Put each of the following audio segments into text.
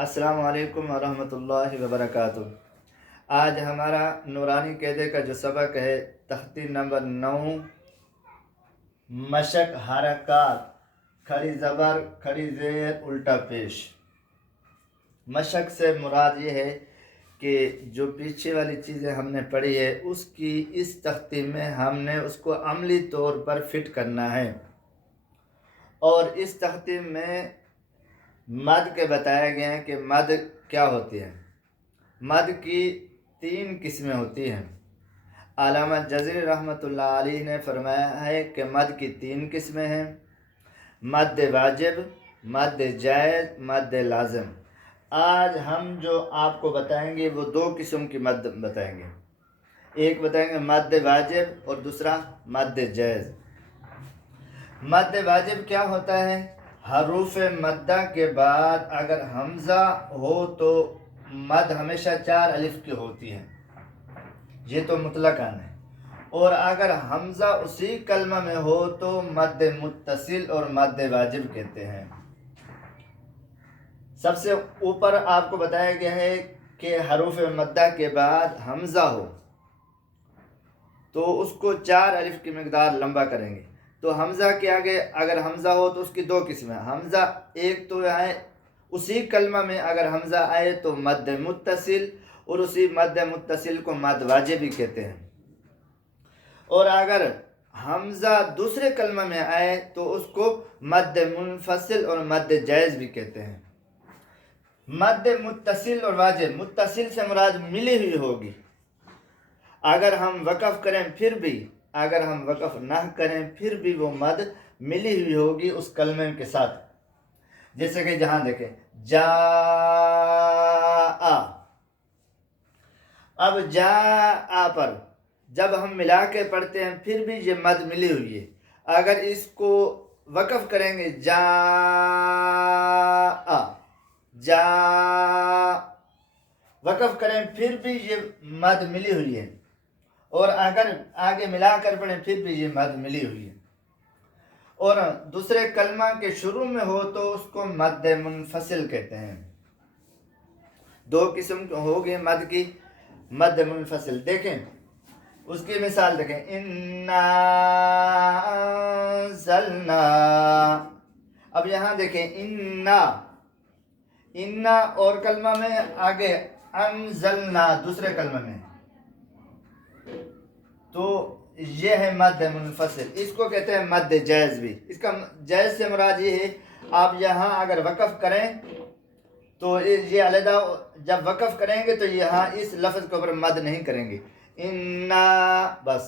السلام علیکم ورحمۃ اللہ وبرکاتہ۔ آج ہمارا نورانی قاعدے کا جو سبق ہے تختی نمبر 9، مشق حرکات، کھڑی زبر، کھڑی زیر، الٹا پیش۔ مشق سے مراد یہ ہے کہ جو پیچھے والی چیزیں ہم نے پڑھی ہے اس کی اس تختی میں ہم نے اس کو عملی طور پر فٹ کرنا ہے، اور اس تختی میں مد کے بتایا گیا ہے کہ مد کیا ہوتی ہے۔ مد کی 3 قسمیں ہوتی ہیں۔ علامہ جزری رحمۃ اللہ علیہ نے فرمایا ہے کہ مد کی 3 قسمیں ہیں: مد واجب، مد جائز، مد لازم۔ آج ہم جو آپ کو بتائیں گے وہ 2 قسم کی مد بتائیں گے، ایک بتائیں گے مد واجب اور دوسرا مد جائز۔ مد واجب کیا ہوتا ہے؟ حروف مدہ کے بعد اگر حمزہ ہو تو مد ہمیشہ 4 الف کی ہوتی ہے، یہ تو مطلقاً ہے، اور اگر حمزہ اسی کلمہ میں ہو تو مد متصل اور مد واجب کہتے ہیں۔ سب سے اوپر آپ کو بتایا گیا ہے کہ حروف مدہ کے بعد حمزہ ہو تو اس کو 4 الف کی مقدار لمبا کریں گے۔ تو حمزہ کے آگے اگر حمزہ ہو تو اس کی 2 قسمیں ہیں۔ حمزہ ایک تو ہے اسی کلمہ میں اگر حمزہ آئے تو مد متصل، اور اسی مد متصل کو مد واجب بھی کہتے ہیں، اور اگر حمزہ دوسرے کلمہ میں آئے تو اس کو مد منفصل اور مد جائز بھی کہتے ہیں۔ مد متصل اور واجب، متصل سے مراد ملی ہوئی ہوگی، اگر ہم وقف کریں پھر بھی، اگر ہم وقف نہ کریں پھر بھی وہ مد ملی ہوئی ہوگی اس کلمے کے ساتھ۔ جیسے کہ جہاں دیکھیں جا، اب جا پر جب ہم ملا کے پڑھتے ہیں پھر بھی یہ مد ملی ہوئی ہے، اگر اس کو وقف کریں گے جا، جا وقف کریں پھر بھی یہ مد ملی ہوئی ہے، اور اگر آگے ملا کر پڑھیں پھر بھی یہ مد ملی ہوئی ہے، اور دوسرے کلمہ کے شروع میں ہو تو اس کو مد منفصل کہتے ہیں۔ 2 قسم ہو گئے مد کی، مد منفصل۔ دیکھیں اس کی مثال دیکھیں، اِنَّا انزلنا، اب یہاں دیکھیں اِنَّا اور کلمہ میں، آگے انزلنا دوسرے کلمہ میں، تو یہ ہے مد منفصل، اس کو کہتے ہیں مد جائز بھی۔ اس کا جائز سے مراد یہ ہے آپ یہاں اگر وقف کریں تو یہ علیحدہ، جب وقف کریں گے تو یہاں اس لفظ کے اوپر مد نہیں کریں گے، اِنَّا بس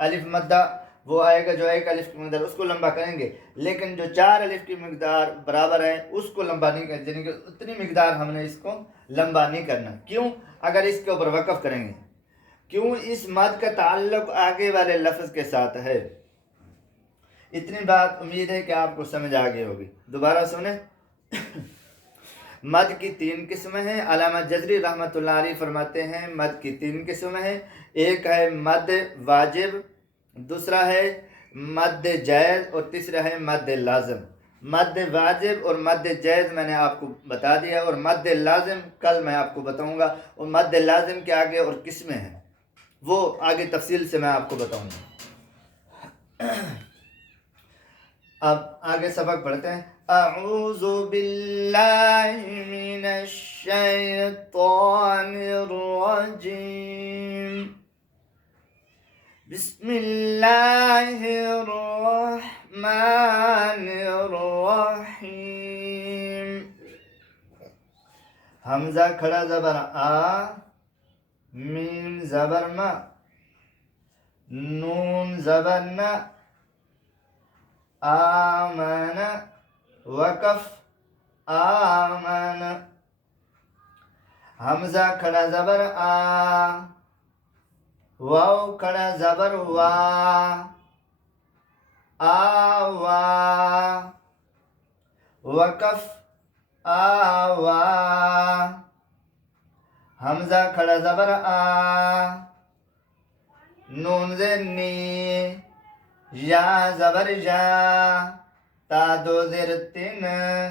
الف مدہ وہ آئے گا جو 1 الف کی مقدار اس کو لمبا کریں گے، لیکن جو 4 الف کی مقدار برابر ہے اس کو لمبا نہیں کریں، یعنی کہ اتنی مقدار ہم نے اس کو لمبا نہیں کرنا۔ کیوں؟ اگر اس کے اوپر وقف کریں گے، کیوں؟ اس مد کا تعلق آگے والے لفظ کے ساتھ ہے۔ اتنی بات امید ہے کہ آپ کو سمجھ آ گئی ہوگی۔ دوبارہ سنیں، مد کی 3 قسمیں ہیں۔ علامہ جزری رحمۃ اللہ علیہ فرماتے ہیں مد کی 3 قسمیں ہیں، ایک ہے مد واجب، دوسرا ہے مد جائز، اور تیسرا ہے مد لازم۔ مد واجب اور مد جائز میں نے آپ کو بتا دیا، اور مد لازم کل میں آپ کو بتاؤں گا، اور مد لازم کے آگے اور قسمیں ہیں وہ آگے تفصیل سے میں آپ کو بتاؤں گا۔ اب آگے سبق پڑھتے ہیں۔ اعوذ باللہ من الشیطان الرجیم، بسم اللہ الرحمن الرحیم۔ حمزہ کھڑا زبر آ، میم زبر ما، نون زبر نا، آمن وقف آمن۔ حمزہ کھڑا زبر آ، واو کھڑا زبر وا، آوا وقف آوا۔ حمزہ کھڑا زبر آ، نون زیر نی، یا زبر جا، تا 2 زیر 3،